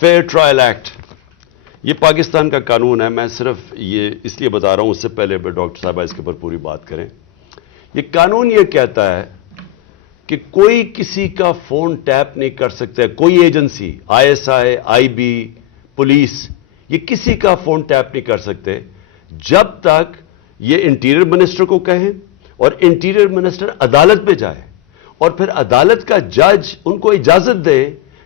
Fair trial act یہ پاکستان کا قانون ہے. میں صرف یہ اس لیے بتا رہا ہوں، اس سے پہلے ڈاکٹر صاحبہ اس کے اوپر پوری بات کریں. یہ قانون یہ کہتا ہے کہ کوئی کسی کا فون ٹیپ نہیں کر سکتا. کوئی ایجنسی، ISI، IB، پولیس، یہ کسی کا فون ٹیپ نہیں کر سکتے جب تک یہ انٹیریئر منسٹر کو کہیں اور انٹیریئر منسٹر عدالت پہ جائے اور پھر عدالت کا جج ان کو اجازت دے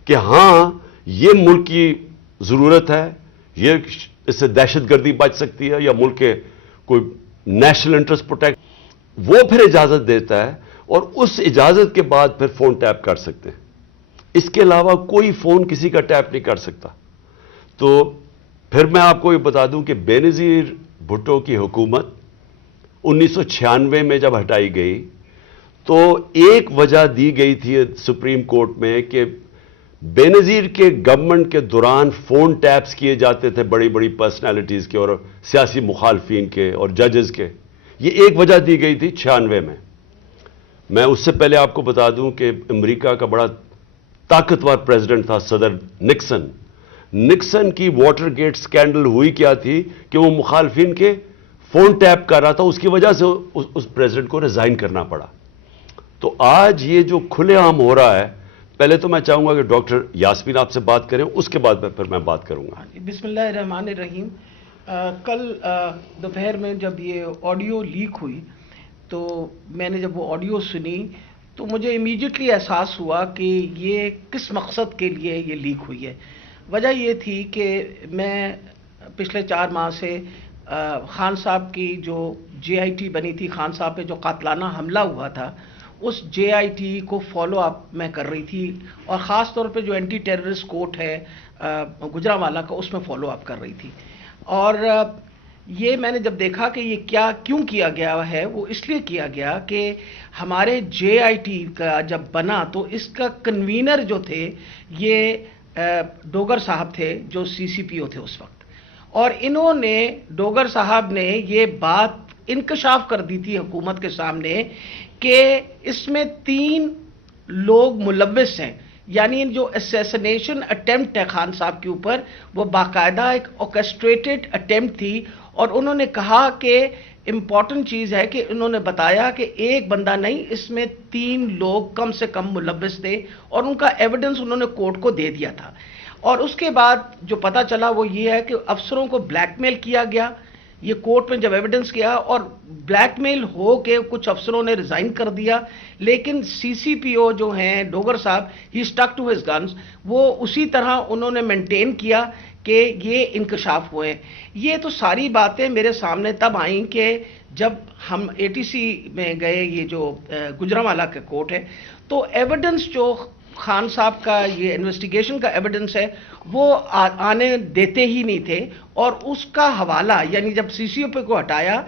کہ ہاں یہ ملک کی ضرورت ہے، یہ اس سے دہشت گردی بچ سکتی ہے یا ملک کے کوئی نیشنل انٹرسٹ پروٹیکٹ، وہ پھر اجازت دیتا ہے اور اس اجازت کے بعد پھر فون ٹیپ کر سکتے ہیں. اس کے علاوہ کوئی فون کسی کا ٹیپ نہیں کر سکتا. تو پھر میں آپ کو یہ بتا دوں کہ بے نظیر بھٹو کی حکومت 1996 میں جب ہٹائی گئی تو ایک وجہ دی گئی تھی سپریم کورٹ میں کہ بے نظیر کے گورنمنٹ کے دوران فون ٹیپس کیے جاتے تھے بڑی بڑی پرسنالٹیز کے اور سیاسی مخالفین کے اور ججز کے. یہ ایک وجہ دی گئی تھی 96 میں. میں اس سے پہلے آپ کو بتا دوں کہ امریکہ کا بڑا طاقتور پریزیڈنٹ تھا صدر نکسن. نکسن کی واٹر گیٹ سکینڈل ہوئی کیا تھی کہ وہ مخالفین کے فون ٹیپ کر رہا تھا، اس کی وجہ سے اس پریزیڈنٹ کو ریزائن کرنا پڑا. تو آج یہ جو کھلے عام ہو رہا ہے، پہلے تو میں چاہوں گا کہ ڈاکٹر یاسمین آپ سے بات کریں، اس کے بعد پھر میں بات کروں گا. بسم اللہ الرحمن الرحیم. کل دوپہر میں جب یہ آڈیو لیک ہوئی تو میں نے جب وہ آڈیو سنی تو مجھے امیڈیٹلی احساس ہوا کہ یہ کس مقصد کے لیے یہ لیک ہوئی ہے. وجہ یہ تھی کہ میں پچھلے 4 ماہ سے خان صاحب کی جو JIT بنی تھی، خان صاحب پہ جو قاتلانہ حملہ ہوا تھا، اس JIT کو فالو اپ میں کر رہی تھی اور خاص طور پہ جو اینٹی ٹیررسٹ کورٹ ہے گجرانوالہ کا، اس میں فالو اپ کر رہی تھی. اور یہ میں نے جب دیکھا کہ یہ کیوں کیا گیا ہے، وہ اس لیے کیا گیا کہ ہمارے JIT کا جب بنا تو اس کا کنوینر جو تھے یہ ڈوگر صاحب تھے جو CCPO تھے اس وقت. اور انہوں نے ڈوگر صاحب نے یہ بات انکشاف کر دی تھی حکومت کے سامنے کہ اس میں 3 لوگ ملوث ہیں. یعنی جو اسیسنیشن اٹیمپٹ ہے خان صاحب کے اوپر، وہ باقاعدہ ایک آرکیسٹریٹڈ اٹیمپٹ تھی. اور انہوں نے کہا کہ امپورٹنٹ چیز ہے کہ انہوں نے بتایا کہ ایک بندہ نہیں، اس میں 3 لوگ کم سے کم ملوث تھے اور ان کا ایویڈنس انہوں نے کورٹ کو دے دیا تھا. اور اس کے بعد جو پتہ چلا وہ یہ ہے کہ افسروں کو بلیک میل کیا گیا. یہ کورٹ میں جب ایویڈنس کیا اور بلیک میل ہو کے کچھ افسروں نے ریزائن کر دیا، لیکن CCPO جو ہیں ڈوگر صاحب، ہی اسٹک ٹو ہز گنز، وہ اسی طرح انہوں نے مینٹین کیا کہ یہ انکشاف ہوئے. یہ تو ساری باتیں میرے سامنے تب آئیں کہ جب ہم ATC میں گئے، یہ جو گجرانوالہ کا کورٹ ہے، تو ایویڈنس جو خان صاحب کا یہ انویسٹیگیشن کا ایویڈنس ہے وہ آنے دیتے ہی نہیں تھے. اور اس کا حوالہ یعنی جب CCPO کو ہٹایا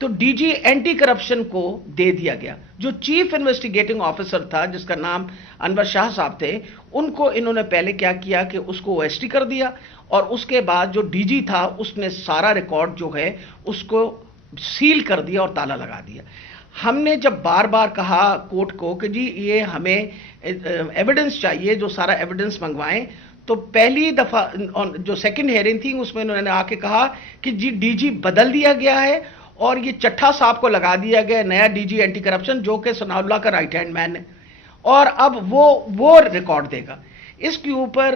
تو DG اینٹی کرپشن کو دے دیا گیا. جو چیف انویسٹیگیٹنگ آفیسر تھا جس کا نام انور شاہ صاحب تھے، ان کو انہوں نے پہلے کیا کیا کہ اس کو OST کر دیا اور اس کے بعد جو DG تھا اس نے سارا ریکارڈ جو ہے اس کو سیل کر دیا اور تالا لگا دیا. ہم نے جب بار بار کہا کورٹ کو کہ جی یہ ہمیں ایویڈنس چاہیے، جو سارا ایویڈنس منگوائیں، تو پہلی دفعہ جو سیکنڈ ہیئرنگ تھی اس میں انہوں نے آ کے کہا کہ جی DG بدل دیا گیا ہے اور یہ چٹھا صاحب کو لگا دیا گیا نیا DG اینٹی کرپشن جو کہ ثناء اللہ کا رائٹ ہینڈ مین ہے اور اب وہ ریکارڈ دے گا. اس کے اوپر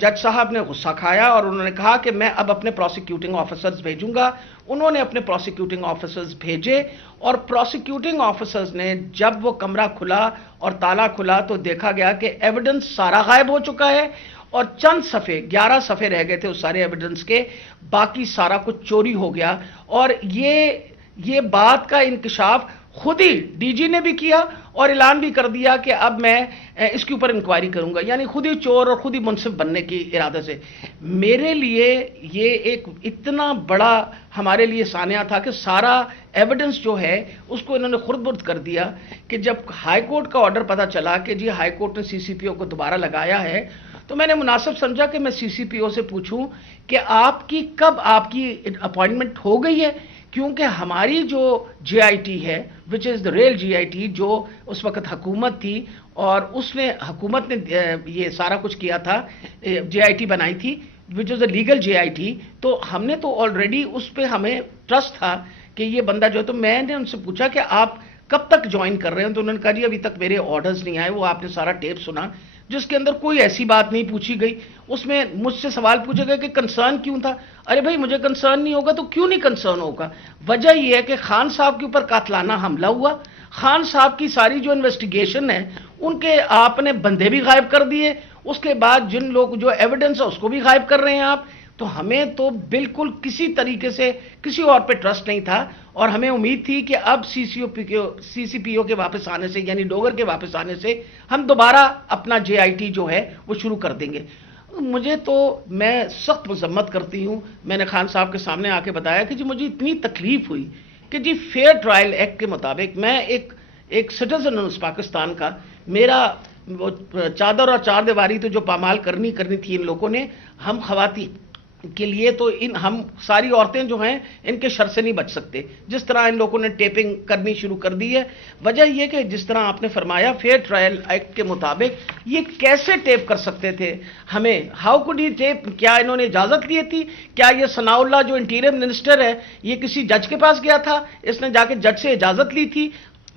جج صاحب نے غصہ کھایا اور انہوں نے کہا کہ میں اب اپنے پروسیکیوٹنگ آفیسرز بھیجوں گا. انہوں نے اپنے پروسیکیوٹنگ آفیسرز بھیجے اور پروسیکیوٹنگ آفیسرز نے جب وہ کمرہ کھلا اور تالا کھلا تو دیکھا گیا کہ ایویڈنس سارا غائب ہو چکا ہے اور چند صفحے 11 صفحے رہ گئے تھے اس سارے ایویڈنس کے، باقی سارا کچھ چوری ہو گیا. اور یہ بات کا انکشاف خود ہی DG نے بھی کیا اور اعلان بھی کر دیا کہ اب میں اس کے اوپر انکوائری کروں گا. یعنی خود ہی چور اور خود ہی منصف بننے کی ارادے سے. میرے لیے یہ ایک اتنا بڑا ہمارے لیے سانحہ تھا کہ سارا ایویڈنس جو ہے اس کو انہوں نے خرد برد کر دیا کہ جب ہائی کورٹ کا آرڈر پتہ چلا کہ جی ہائی کورٹ نے CCPO کو دوبارہ لگایا ہے تو میں نے مناسب سمجھا کہ میں CCPO سے پوچھوں کہ کب آپ کی اپوائنٹمنٹ ہو گئی ہے کیونکہ ہماری جو جے آئی ٹی ہے وچ از دا ریل جے آئی ٹی، جو اس وقت حکومت تھی اور حکومت نے یہ سارا کچھ کیا تھا، جے آئی ٹی بنائی تھی وچ از a legal J I T, تو ہم نے تو آلریڈی اس پہ ہمیں ٹرسٹ تھا کہ یہ بندہ جو ہے، تو میں نے ان سے پوچھا کہ آپ کب تک جوائن کر رہے ہیں، تو انہوں نے کہا جی ابھی تک میرے آرڈرز نہیں آئے. وہ آپ نے سارا ٹیپ سنا جس کے اندر کوئی ایسی بات نہیں پوچھی گئی. اس میں مجھ سے سوال پوچھے گئے کہ کنسرن کیوں تھا. ارے بھائی مجھے کنسرن نہیں ہوگا تو کیوں نہیں کنسرن ہوگا؟ وجہ یہ ہے کہ خان صاحب کے اوپر قاتلانہ حملہ ہوا. خان صاحب کی ساری جو انویسٹیگیشن ہے ان کے آپ نے بندے بھی غائب کر دیے، اس کے بعد جن لوگ جو ایویڈنس ہے اس کو بھی غائب کر رہے ہیں آپ. تو ہمیں تو بالکل کسی طریقے سے کسی اور پہ ٹرسٹ نہیں تھا، اور ہمیں امید تھی کہ اب سی سی پی او کے واپس آنے سے، یعنی ڈوگر کے واپس آنے سے ہم دوبارہ اپنا جے آئی ٹی جو ہے وہ شروع کر دیں گے. مجھے تو، میں سخت مذمت کرتی ہوں. میں نے خان صاحب کے سامنے آ کے بتایا کہ جی مجھے اتنی تکلیف ہوئی کہ جی فیئر ٹرائل ایکٹ کے مطابق میں ایک سٹیزن ہوں اس پاکستان کا، میرا وہ چادر اور چار دیواری تو جو پامال کرنی تھی ان لوگوں نے، ہم خواتین کے لیے تو ہم ساری عورتیں جو ہیں ان کے شر سے نہیں بچ سکتے. جس طرح ان لوگوں نے ٹیپنگ کرنی شروع کر دی ہے، وجہ یہ کہ جس طرح آپ نے فرمایا فیئر ٹرائل ایکٹ کے مطابق یہ کیسے ٹیپ کر سکتے تھے ہمیں؟ How could he tap? کیا انہوں نے اجازت لی تھی؟ کیا یہ ثناء اللہ جو انٹیریئر منسٹر ہے یہ کسی جج کے پاس گیا تھا؟ اس نے جا کے جج سے اجازت لی تھی؟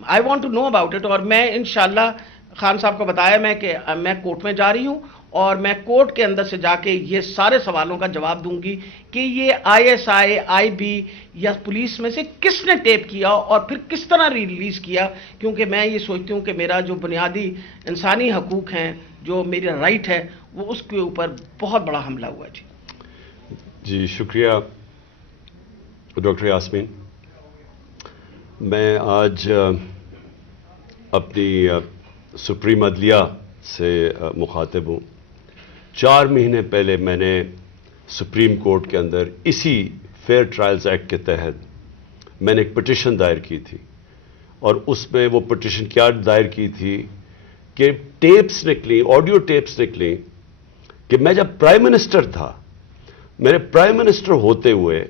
I want to know about it. اور میں انشاءاللہ خان صاحب کو بتایا کہ میں کورٹ میں جا رہی ہوں اور میں کورٹ کے اندر سے جا کے یہ سارے سوالوں کا جواب دوں گی کہ یہ آئی ایس آئی بی یا پولیس میں سے کس نے ٹیپ کیا اور پھر کس طرح ریلیز کیا. کیونکہ میں یہ سوچتی ہوں کہ میرا جو بنیادی انسانی حقوق ہیں، جو میرا رائٹ ہے، وہ اس کے اوپر بہت بڑا حملہ ہوا. جی شکریہ ڈاکٹر یاسمین. میں آج اپنی سپریم عدلیہ سے مخاطب ہوں. 4 مہینے پہلے میں نے سپریم کورٹ کے اندر اسی فیئر ٹرائلز ایکٹ کے تحت میں نے ایک پٹیشن دائر کی تھی، اور اس میں وہ پٹیشن کیا دائر کی تھی کہ ٹیپس نکلی، آڈیو ٹیپس نکلی کہ میں جب پرائم منسٹر تھا، میرے پرائم منسٹر ہوتے ہوئے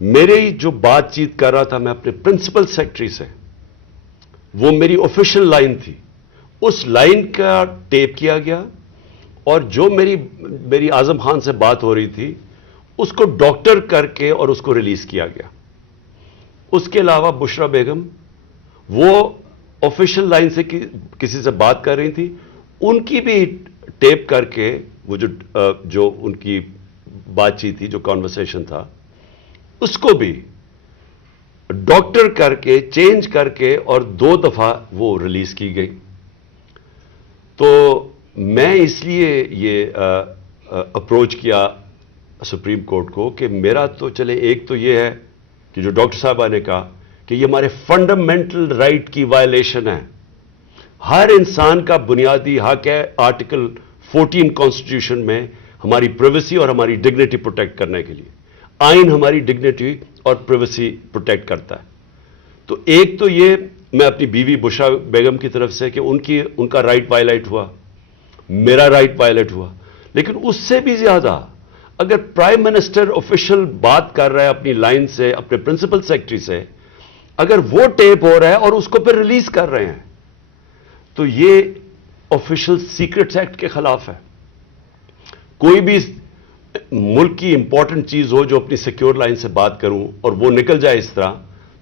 میری جو بات چیت کر رہا تھا میں اپنے پرنسپل سیکرٹری سے، وہ میری آفیشیل لائن تھی، اس لائن کا ٹیپ کیا گیا، اور جو میری اعظم خان سے بات ہو رہی تھی اس کو ڈاکٹر کر کے اور اس کو ریلیز کیا گیا. اس کے علاوہ بشرا بیگم وہ آفیشیل لائن سے کسی سے بات کر رہی تھی، ان کی بھی ٹیپ کر کے وہ جو ان کی بات چیت تھی، جو کانورسیشن تھا، اس کو بھی ڈاکٹر کر کے چینج کر کے اور 2 دفعہ وہ ریلیز کی گئی. تو میں اس لیے یہ اپروچ کیا سپریم کورٹ کو کہ میرا تو چلے، ایک تو یہ ہے کہ جو ڈاکٹر صاحبہ نے کہا کہ یہ ہمارے فنڈامنٹل رائٹ کی وائلیشن ہے. ہر انسان کا بنیادی حق ہے آرٹیکل 14 کانسٹیٹیوشن میں ہماری پریویسی اور ہماری ڈگنیٹی پروٹیکٹ کرنے کے لیے. آئین ہماری ڈگنیٹی اور پریویسی پروٹیکٹ کرتا ہے. تو ایک تو یہ میں اپنی بیوی بشرا بیگم کی طرف سے کہ ان کا رائٹ وائلیٹ ہوا، میرا رائٹ وائلیٹ ہوا. لیکن اس سے بھی زیادہ اگر پرائم منسٹر آفیشیل بات کر رہا ہے اپنی لائن سے، اپنے پرنسپل سیکرٹری سے، اگر وہ ٹیپ ہو رہا ہے اور اس کو پھر ریلیز کر رہے ہیں، تو یہ آفیشیل سیکرٹس ایکٹ کے خلاف ہے. کوئی بھی ملک کی امپورٹنٹ چیز ہو جو اپنی سیکیور لائن سے بات کروں اور وہ نکل جائے اس طرح،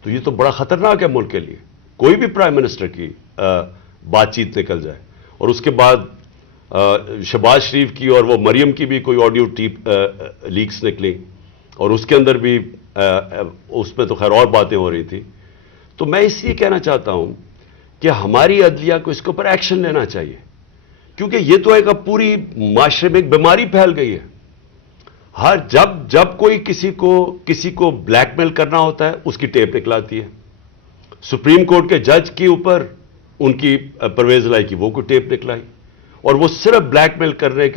تو یہ تو بڑا خطرناک ہے ملک کے لیے. کوئی بھی پرائم منسٹر کی بات چیت نکل جائے. اور اس کے بعد شہباز شریف کی اور وہ مریم کی بھی کوئی آڈیو ٹیپ لیکس نکلی، اور اس کے اندر بھی اس میں تو خیر اور باتیں ہو رہی تھی. تو میں اس لیے کہنا چاہتا ہوں کہ ہماری عدلیہ کو اس کے اوپر ایکشن لینا چاہیے، کیونکہ یہ تو ایک اب پوری معاشرے میں ایک بیماری پھیل گئی ہے. جب کوئی کسی کو بلیک میل کرنا ہوتا ہے اس کی ٹیپ نکلاتی ہے. سپریم کورٹ کے جج کے اوپر ان کی پرویز لائی کی وہ کو ٹیپ نکلائی، اور وہ صرف بلیک میل کرنے کے